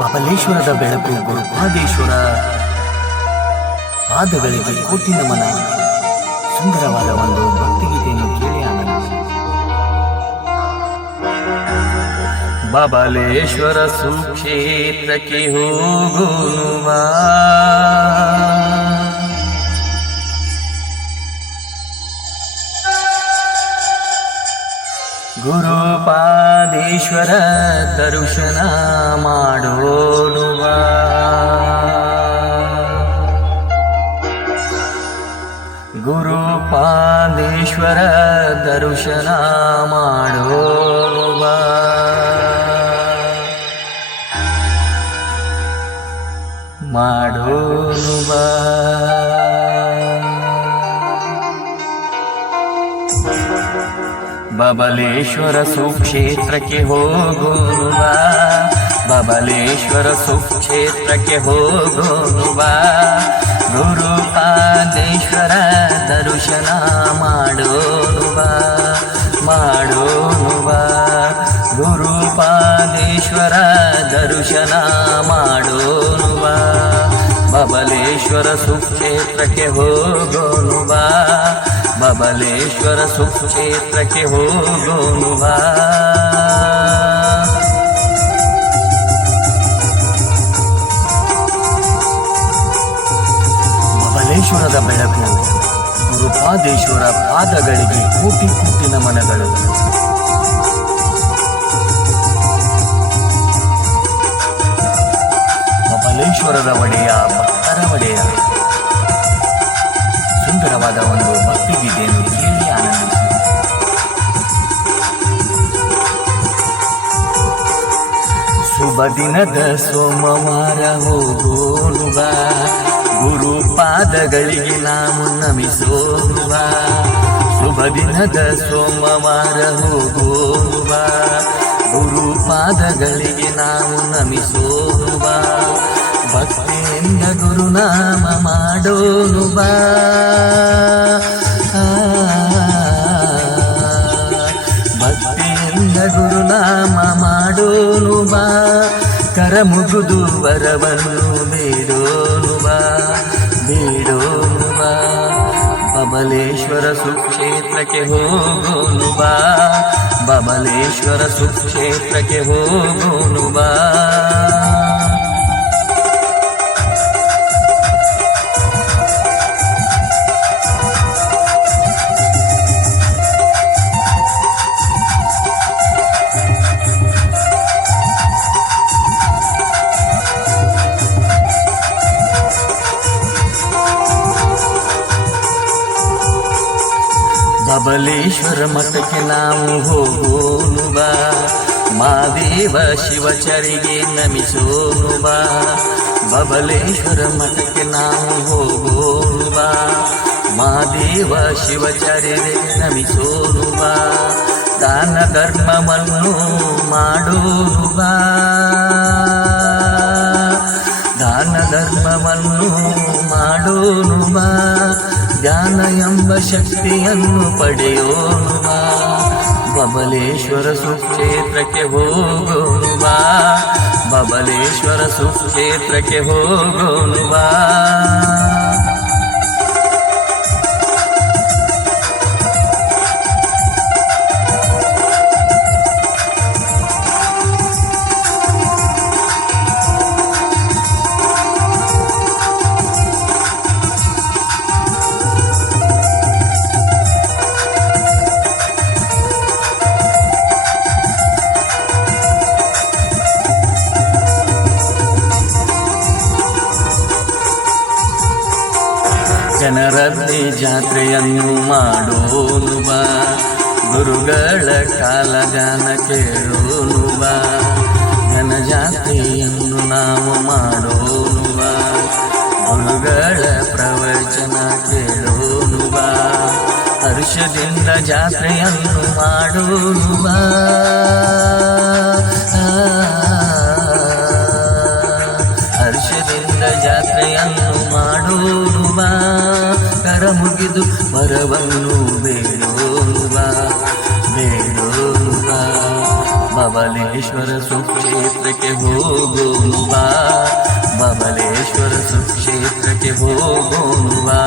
ಬಬಲೇಶ್ವರದ ಬೆಳಕು ಗುರುಪಾದೇಶ್ವರ ಪಾದಗಳಿಗೆ ಕೋಟಿ ನಮನ. ಸುಂದರವಾದ ಒಂದು ಭಕ್ತಿಗೀತೆಯನ್ನು ಕೇಳಿ ಆನಂದಿಸಿ. ಬಬಲೇಶ್ವರ ಸುಕ್ಷೇತ್ರಕ್ಕೆ ಹೋಗೋನುವ, ಗುರುಪಾದೇಶ್ವರ ದರ್ಶನ ಮಾಡೋನುವ. ಗುರುಪಾದೇಶ್ವರ ದರ್ಶನ ಮಾಡೋನುವ. ಮಾಡೋನುವ. ಬಬಲೇಶ್ವರ ಸುಕ್ಷೇತ್ರಕ್ಕೆ ಹೋಗೋನುವ, ಬಬಲೇಶ್ವರ ಸುಕ್ಷೇತ್ರಕ್ಕೆ ಹೋಗೋನುವ. ಗುರುಪಾದೇಶ್ವರ ದರ್ಶನ ಮಾಡೋನುವ, ಮಾಡೋನುವ. ಗುರುಪಾದೇಶ್ವರ ದರ್ಶನ ಮಾಡೋನುವ. ಬಬಲೇಶ್ವರ ಸುಕ್ಷೇತ್ರಕ್ಕೆ ಹೋಗೋನುವ, ಬಬಲೇಶ್ವರ ಸುಕ್ಷೇತ್ರಕ್ಕೆ ಹೋಗೋನುವ. ಬಬಲೇಶ್ವರದ ಬೆಳಕು ಗುರುಪಾದೇಶ್ವರ ಪಾದಗಳಿಗೆ ಕೋಟಿ ಕೋಟಿ ನಮನಗಳು. ಬಬಲೇಶ್ವರದ ಒಡೆಯ ಭಕ್ತರ ಒಡೆಯ. ಸುಂದರವಾದ ಒಂದು ಭಕ್ತಿಗೀತೆಯನ್ನು ಕೇಳಿ ಆನಂದಿಸಿ. ಶುಭ ದಿನದ ಸೋಮವಾರ ಹೋಗೋನುವ, ಗುರು ಪಾದಗಳಿಗೆ ನಾವು ನಮಿಸೋನುವ. ಶುಭ ದಿನದ ಸೋಮವಾರ ಹೋಗೋನುವ, ಗುರು ಪಾದಗಳಿಗೆ ನಾವು ನಮಿಸೋನುವ. ಭಕ್ತಿಯಿಂದ ಗುರುನಾಮ ಮಾಡೋನುವ, ಭಕ್ತಿಯಿಂದ ಗುರುನಾಮ ಮಾಡೋನುವ. ಕರ ಮುಗಿದು ವರವನ್ನು ಬೇಡೋನುವ, ಬೇಡೋನುವ. ಬಬಲೇಶ್ವರ ಸುಕ್ಷೇತ್ರಕ್ಕೆ ಹೋಗೋನುವ, ಬಬಲೇಶ್ವರ ಸುಕ್ಷೇತ್ರಕ್ಕೆ ಹೋಗೋನುವ. ಬಬಲೇಶ್ವರ ಮಠಕ್ಕೆ ನಾವು ಹೋಗೋನುವ, ಮಾದೇವ ಶಿವಚರಿಗೆ ನಮಿಸೋನುವ. ಬಬಲೇಶ್ವರ ಮಠಕ್ಕೆ ನಾವು ಹೋಗೋನುವ, ಮಾದೇವ ಶಿವಚರಿಗೆ ನಮಿಸೋನುವ. ದಾನ ಧರ್ಮವನ್ನು ಮಾಡೋನುವ, ದಾನ ಧರ್ಮವನ್ನು ಮಾಡೋನುವ. ಜ್ಞಾನ ಎಂಬ ಶಕ್ತಿಯನ್ನು ಪಡೆಯೋನುವ. ಬಬಲೇಶ್ವರ ಸುಕ್ಷೇತ್ರಕ್ಕೆ ಹೋಗೋನುವ, ಬಬಲೇಶ್ವರ ಸುಕ್ಷೇತ್ರಕ್ಕೆ ಹೋಗೋನುವ. ಜನರಲ್ಲಿ ಜಾತ್ರೆಯನ್ನು ಮಾಡೋನುವ, ಗುರುಗಳ ಕಾಲಗಾನ ಕೇಳೋನುವ. ಜನಜಾತ್ರೆಯನ್ನು ನಾವು ಮಾಡೋನುವ, ಗುರುಗಳ ಪ್ರವಚನ ಕೇಳೋನುವ. ಹರ್ಷದಿಂದ ಜಾತ್ರೆಯನ್ನು ಮಾಡೋನುವ, ಹರ್ಷದಿಂದ ಜಾತ್ರೆಯನ್ನು ಮಾಡೋನುವ. ಕರ ಮುಗಿದು ವರವನ್ನು ಬೇಡೋನುವ, ಬೇಡೋನುವ. ಬಬಲೇಶ್ವರ ಸುಕ್ಷೇತ್ರಕ್ಕೆ ಹೋಗೋನು ಬಾ, ಬಬಲೇಶ್ವರ ಸುಕ್ಷೇತ್ರಕ್ಕೆ ಹೋಗೋನು ಬಾ.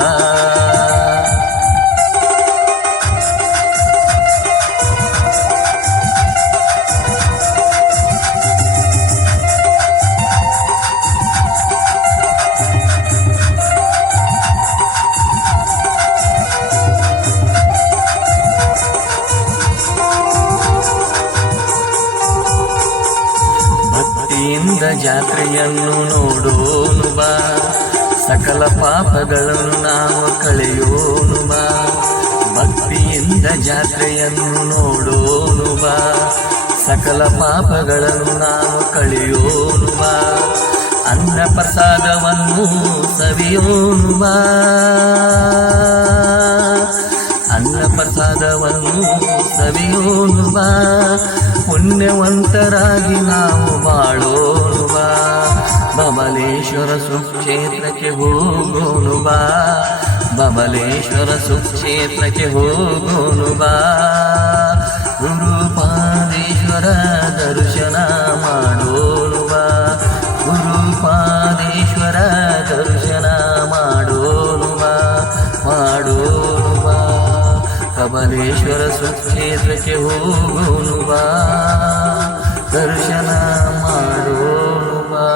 ಭಕ್ತಿಯಿಂದ ಜಾತ್ರೆಯನ್ನು ನೋಡೋನು ಬಾ, ಸಕಲ ಪಾಪಗಳನ್ನು ನಾವು ಕಳೆಯೋನು ಬಾ. ಭಕ್ತಿಯಿಂದ ಜಾತ್ರೆಯನ್ನು ನೋಡೋನು ಬಾ, ಸಕಲ ಪಾಪಗಳನ್ನು ನಾವು ಕಳೆಯೋನು ಬಾ. ಅನ್ನ ಪ್ರಸಾದವನ್ನು ಸವಿಯೋನು ಬಾ, ಅನ್ನ ಪ್ರಸಾದವನ್ನು ಸವಿಯೋನು ಬಾ. ಪುಣ್ಯವಂತರಾಗಿ ನಾವು ಬಾಳೋನು ಬಾ, ಬಬಲೇಶ್ವರ ಸುಕ್ಷೇತ್ರಕ್ಕೆ ಹೋಗೋನು ಬಾ, ಬಬಲೇಶ್ವರ ಸುಕ್ಷೇತ್ರಕ್ಕೆ ಹೋಗೋನು ಬಾ. ಗುರುಪಾದೇಶ್ವರ ದರ್ಶನ ಮಾಡೋನು ಬಾ, ಗುರುಪಾದೇಶ್ವರ ದರ್ಶನ ಮಾಡೋನು ಬಾ, ಮಾಡೋನು ಬಾ. ಬಬಲೇಶ್ವರ ಸುಕ್ಷೇತ್ರಕ್ಕೆ ಹೋಗೋನು ಬಾ, ದರ್ಶನ ಮಾಡೋನು ಬಾ.